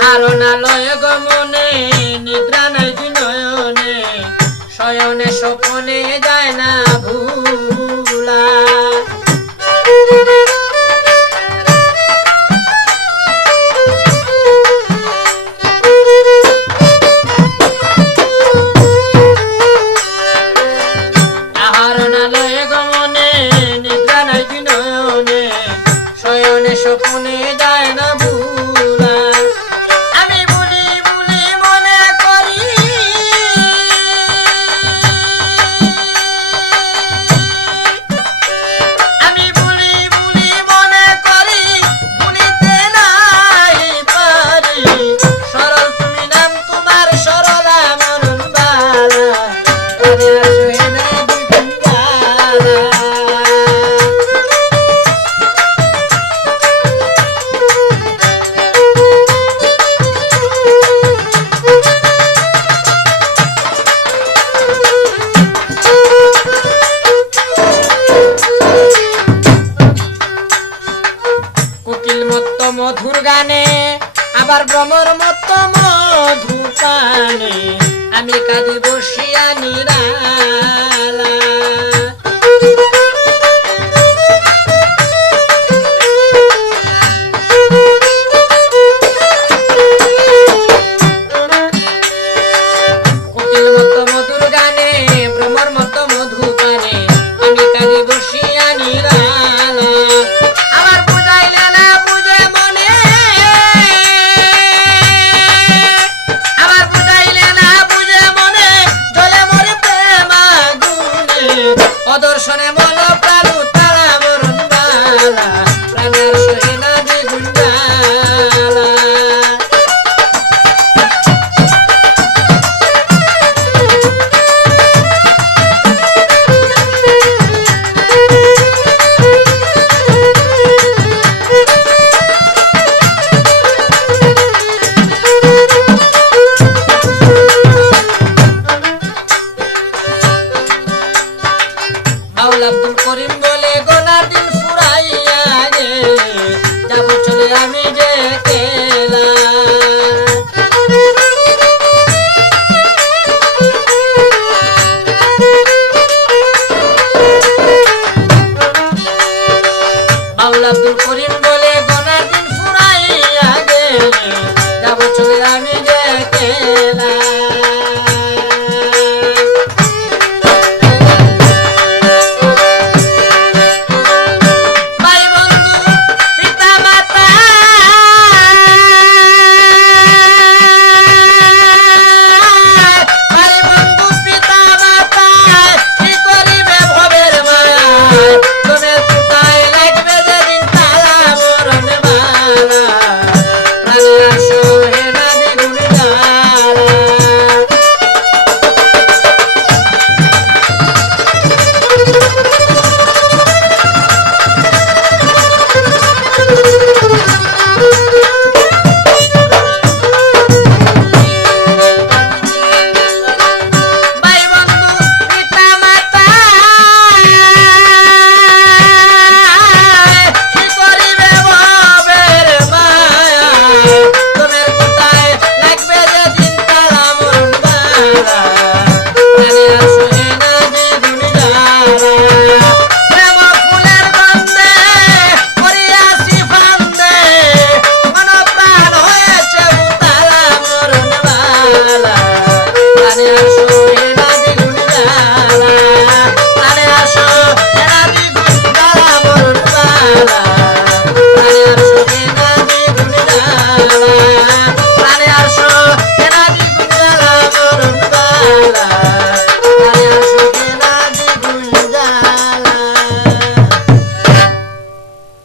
তাহারণা লয় গমনে নিদ্রা নাই নয়নে শয়নে স্বপনে যায় না ভূ আবার ভ্রমর মত মধু পানে আমি কাঁদি বসিয়া নিরালা আল্লাহ করিম বলে